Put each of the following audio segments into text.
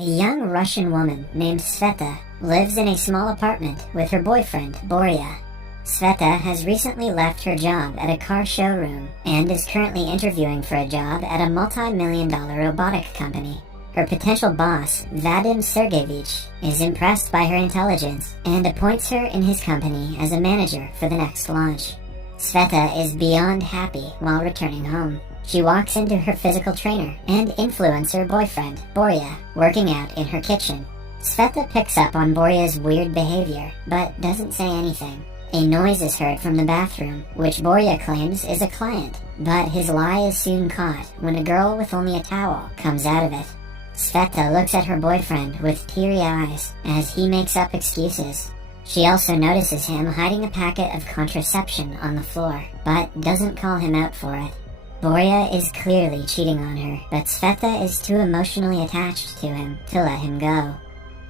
A young Russian woman named Sveta lives in a small apartment with her boyfriend, Borya. Sveta has recently left her job at a car showroom and is currently interviewing for a job at a multi-million-dollar robotic company. Her potential boss, Vadim Sergeyevich, is impressed by her intelligence and appoints her in his company as a manager for the next launch. Sveta is beyond happy while returning home. She walks into her physical trainer and influencer boyfriend, Borya, working out in her kitchen. Sveta picks up on Borya's weird behavior, but doesn't say anything. A noise is heard from the bathroom, which Borya claims is a client, but his lie is soon caught when a girl with only a towel comes out of it. Sveta looks at her boyfriend with teary eyes as he makes up excuses. She also notices him hiding a packet of contraception on the floor, but doesn't call him out for it. Borya is clearly cheating on her, but Sveta is too emotionally attached to him to let him go.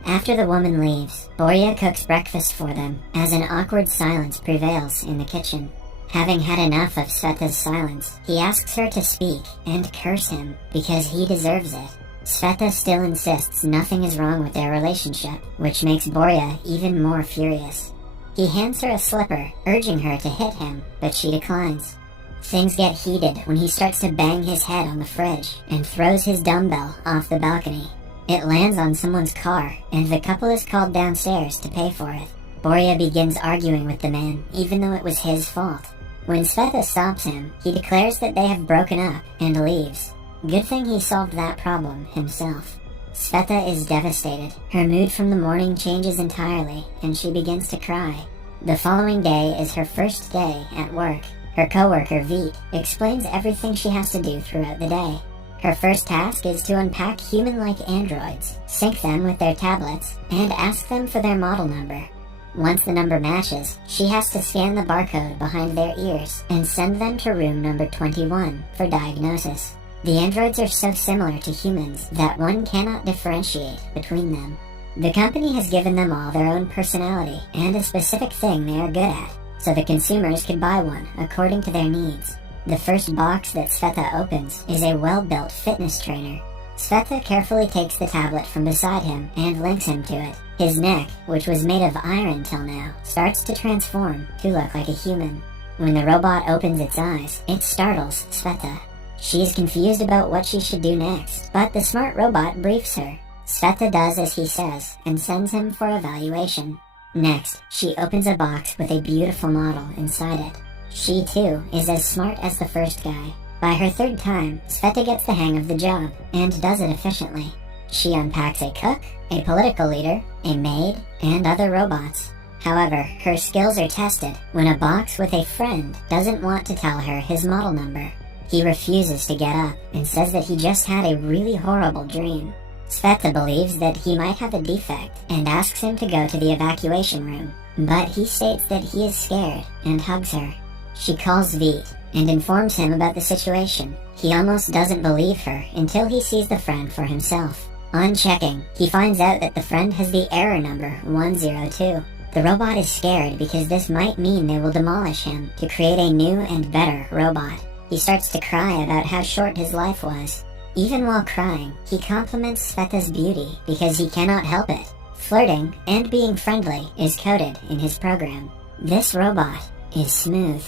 After the woman leaves, Borya cooks breakfast for them as an awkward silence prevails in the kitchen. Having had enough of Sveta's silence, he asks her to speak and curse him because he deserves it. Sveta still insists nothing is wrong with their relationship, which makes Borya even more furious. He hands her a slipper, urging her to hit him, but she declines. Things get heated when he starts to bang his head on the fridge and throws his dumbbell off the balcony. It lands on someone's car, and the couple is called downstairs to pay for it. Borya begins arguing with the man, even though it was his fault. When Sveta stops him, he declares that they have broken up and leaves. Good thing he solved that problem himself. Sveta is devastated. Her mood from the morning changes entirely, and she begins to cry. The following day is her first day at work. Her coworker, Vit, explains everything she has to do throughout the day. Her first task is to unpack human-like androids, sync them with their tablets, and ask them for their model number. Once the number matches, she has to scan the barcode behind their ears and send them to room number 21 for diagnosis. The androids are so similar to humans that one cannot differentiate between them. The company has given them all their own personality and a specific thing they are good at, so the consumers can buy one according to their needs. The first box that Sveta opens is a well-built fitness trainer. Sveta carefully takes the tablet from beside him and links him to it. His neck, which was made of iron till now, starts to transform to look like a human. When the robot opens its eyes, it startles Sveta. She is confused about what she should do next, but the smart robot briefs her. Sveta does as he says and sends him for evaluation. Next, she opens a box with a beautiful model inside it. She, too, is as smart as the first guy. By her third time, Sveta gets the hang of the job, and does it efficiently. She unpacks a cook, a political leader, a maid, and other robots. However, her skills are tested when a box with a friend doesn't want to tell her his model number. He refuses to get up, and says that he just had a really horrible dream. Sveta believes that he might have a defect, and asks him to go to the evacuation room, but he states that he is scared, and hugs her. She calls Vit and informs him about the situation. He almost doesn't believe her until he sees the friend for himself. On checking, he finds out that the friend has the error number 102. The robot is scared because this might mean they will demolish him to create a new and better robot. He starts to cry about how short his life was. Even while crying, he compliments Sveta's beauty because he cannot help it. Flirting and being friendly is coded in his program. This robot is smooth.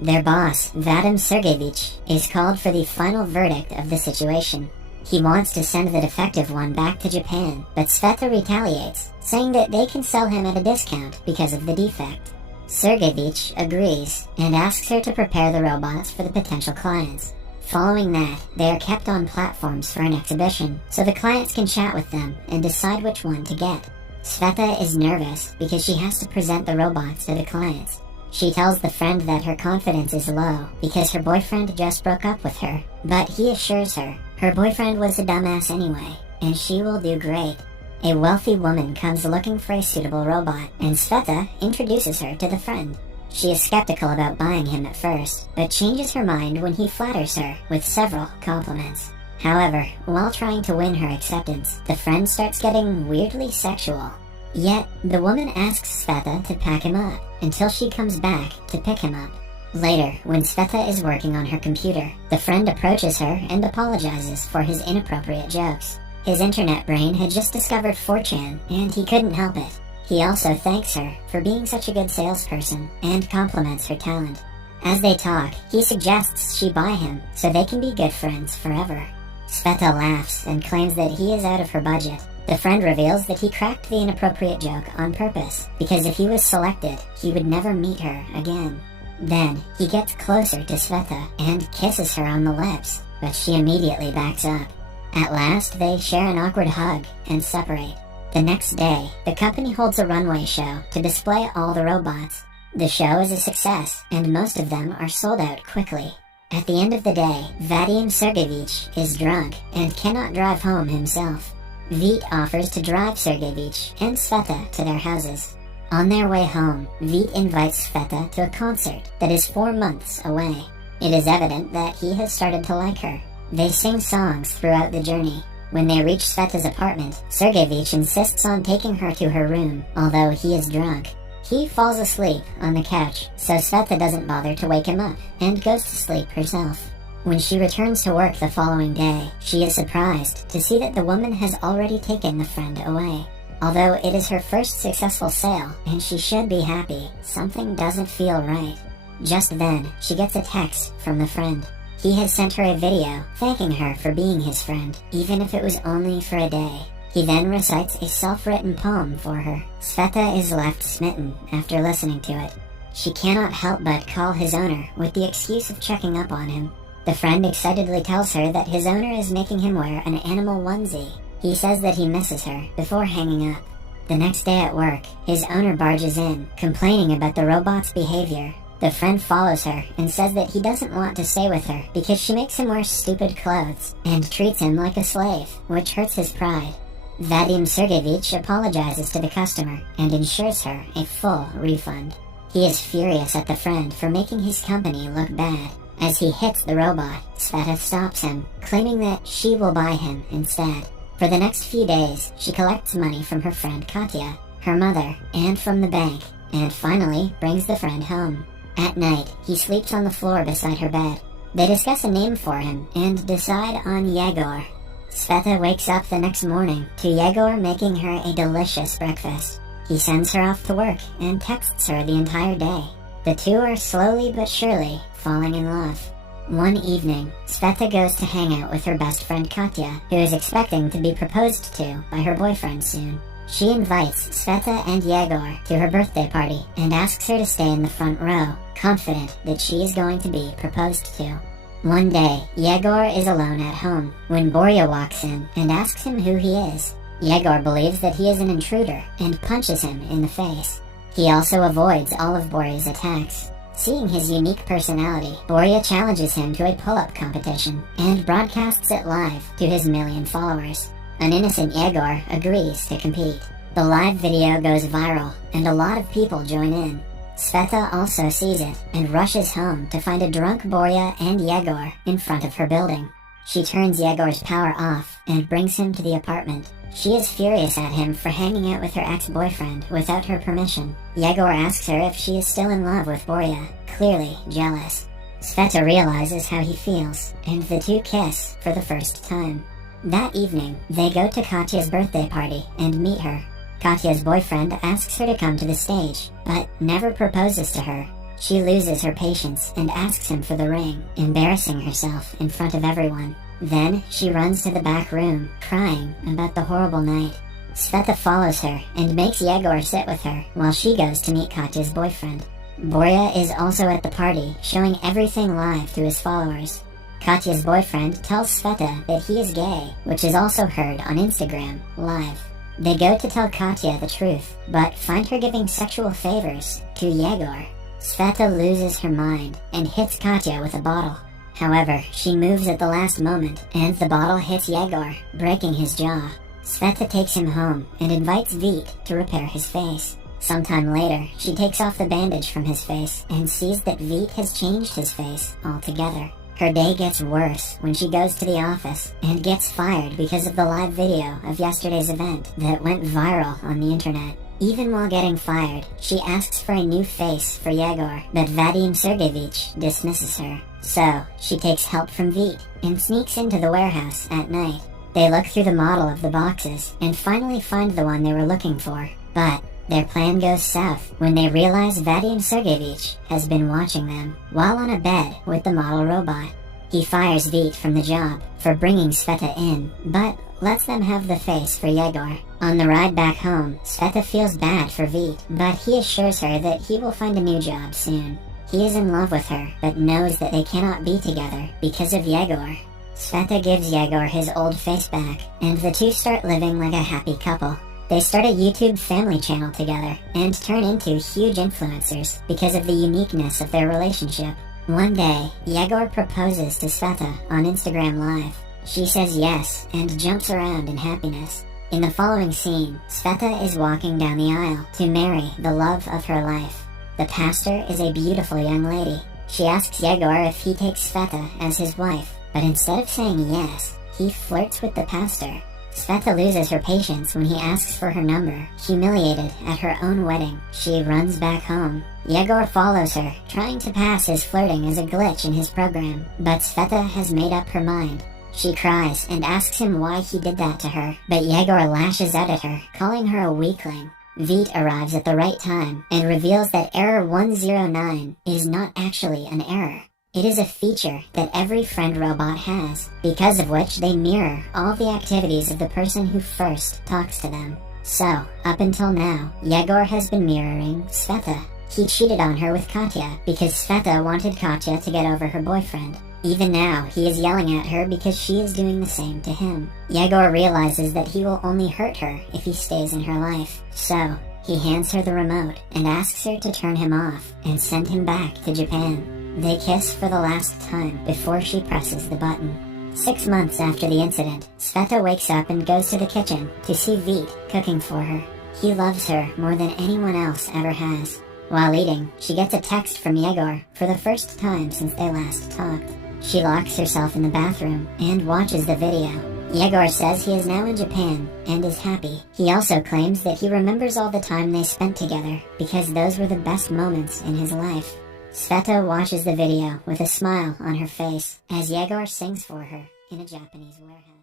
Their boss, Vadim Sergeyevich, is called for the final verdict of the situation. He wants to send the defective one back to Japan, but Sveta retaliates, saying that they can sell him at a discount because of the defect. Sergeyevich agrees and asks her to prepare the robots for the potential clients. Following that, they are kept on platforms for an exhibition, so the clients can chat with them and decide which one to get. Sveta is nervous because she has to present the robots to the clients. She tells the friend that her confidence is low because her boyfriend just broke up with her, but he assures her her boyfriend was a dumbass anyway, and she will do great. A wealthy woman comes looking for a suitable robot, and Sveta introduces her to the friend. She is skeptical about buying him at first, but changes her mind when he flatters her with several compliments. However, while trying to win her acceptance, the friend starts getting weirdly sexual. Yet, the woman asks Sveta to pack him up until she comes back to pick him up. Later, when Sveta is working on her computer, the friend approaches her and apologizes for his inappropriate jokes. His internet brain had just discovered 4chan, and he couldn't help it. He also thanks her for being such a good salesperson and compliments her talent. As they talk, he suggests she buy him so they can be good friends forever. Sveta laughs and claims that he is out of her budget. The friend reveals that he cracked the inappropriate joke on purpose, because if he was selected, he would never meet her again. Then, he gets closer to Sveta and kisses her on the lips, but she immediately backs up. At last, they share an awkward hug and separate. The next day, the company holds a runway show to display all the robots. The show is a success, and most of them are sold out quickly. At the end of the day, Vadim Sergeyevich is drunk and cannot drive home himself. Vít offers to drive Sergeyevich and Sveta to their houses. On their way home, Vít invites Sveta to a concert that is 4 months away. It is evident that he has started to like her. They sing songs throughout the journey. When they reach Sveta's apartment, Sergeyevich insists on taking her to her room, although he is drunk. He falls asleep on the couch, so Sveta doesn't bother to wake him up and goes to sleep herself. When she returns to work the following day, she is surprised to see that the woman has already taken the friend away. Although it is her first successful sale and she should be happy, something doesn't feel right. Just then, she gets a text from the friend. He has sent her a video thanking her for being his friend, even if it was only for a day. He then recites a self-written poem for her. Sveta is left smitten after listening to it. She cannot help but call his owner with the excuse of checking up on him. The friend excitedly tells her that his owner is making him wear an animal onesie. He says that he misses her before hanging up. The next day at work, his owner barges in, complaining about the robot's behavior. The friend follows her and says that he doesn't want to stay with her because she makes him wear stupid clothes and treats him like a slave, which hurts his pride. Vadim Sergeyevich apologizes to the customer and ensures her a full refund. He is furious at the friend for making his company look bad. As he hits the robot, Sveta stops him, claiming that she will buy him instead. For the next few days, she collects money from her friend Katya, her mother, and from the bank, and finally brings the friend home. At night, he sleeps on the floor beside her bed. They discuss a name for him and decide on Yegor. Sveta wakes up the next morning to Yegor making her a delicious breakfast. He sends her off to work and texts her the entire day. The two are slowly but surely falling in love. One evening, Sveta goes to hang out with her best friend Katya, who is expecting to be proposed to by her boyfriend soon. She invites Sveta and Yegor to her birthday party and asks her to stay in the front row, confident that she is going to be proposed to. One day, Yegor is alone at home when Borya walks in and asks him who he is. Yegor believes that he is an intruder and punches him in the face. He also avoids all of Borya's attacks. Seeing his unique personality, Borya challenges him to a pull-up competition and broadcasts it live to his 1 million followers. An innocent Yegor agrees to compete. The live video goes viral and a lot of people join in. Sveta also sees it and rushes home to find a drunk Borya and Yegor in front of her building. She turns Yegor's power off and brings him to the apartment. She is furious at him for hanging out with her ex-boyfriend without her permission. Yegor asks her if she is still in love with Borya, clearly jealous. Sveta realizes how he feels, and the two kiss for the first time. That evening, they go to Katya's birthday party and meet her. Katya's boyfriend asks her to come to the stage, but never proposes to her. She loses her patience and asks him for the ring, embarrassing herself in front of everyone. Then, she runs to the back room, crying about the horrible night. Sveta follows her and makes Yegor sit with her while she goes to meet Katya's boyfriend. Borya is also at the party, showing everything live to his followers. Katya's boyfriend tells Sveta that he is gay, which is also heard on Instagram, live. They go to tell Katya the truth, but find her giving sexual favors to Yegor. Sveta loses her mind and hits Katya with a bottle. However, she moves at the last moment, and the bottle hits Yegor, breaking his jaw. Sveta takes him home and invites Vít to repair his face. Sometime later, she takes off the bandage from his face and sees that Vít has changed his face altogether. Her day gets worse when she goes to the office and gets fired because of the live video of yesterday's event that went viral on the internet. Even while getting fired, she asks for a new face for Yegor, but Vadim Sergeyevich dismisses her. So, she takes help from Vít and sneaks into the warehouse at night. They look through the model of the boxes and finally find the one they were looking for, but their plan goes south when they realize Vadim Sergeyevich has been watching them while on a bed with the model robot. He fires Vit from the job for bringing Sveta in, but lets them have the face for Yegor. On the ride back home, Sveta feels bad for Vit, but he assures her that he will find a new job soon. He is in love with her, but knows that they cannot be together because of Yegor. Sveta gives Yegor his old face back, and the two start living like a happy couple. They start a YouTube family channel together, and turn into huge influencers because of the uniqueness of their relationship. One day, Yegor proposes to Sveta on Instagram Live. She says yes, and jumps around in happiness. In the following scene, Sveta is walking down the aisle to marry the love of her life. The pastor is a beautiful young lady. She asks Yegor if he takes Sveta as his wife, but instead of saying yes, he flirts with the pastor. Sveta loses her patience when he asks for her number. Humiliated at her own wedding, she runs back home. Yegor follows her, trying to pass his flirting as a glitch in his program, but Sveta has made up her mind. She cries and asks him why he did that to her, but Yegor lashes out at her, calling her a weakling. Vit arrives at the right time and reveals that error 109 is not actually an error. It is a feature that every friend robot has, because of which they mirror all the activities of the person who first talks to them. So, up until now, Yegor has been mirroring Sveta. He cheated on her with Katya because Sveta wanted Katya to get over her boyfriend. Even now, he is yelling at her because she is doing the same to him. Yegor realizes that he will only hurt her if he stays in her life. So, he hands her the remote and asks her to turn him off and send him back to Japan. They kiss for the last time before she presses the button. 6 months after the incident, Sveta wakes up and goes to the kitchen to see Vit cooking for her. He loves her more than anyone else ever has. While eating, she gets a text from Yegor for the first time since they last talked. She locks herself in the bathroom and watches the video. Yegor says he is now in Japan and is happy. He also claims that he remembers all the time they spent together because those were the best moments in his life. Sveta watches the video with a smile on her face as Yegor sings for her in a Japanese warehouse.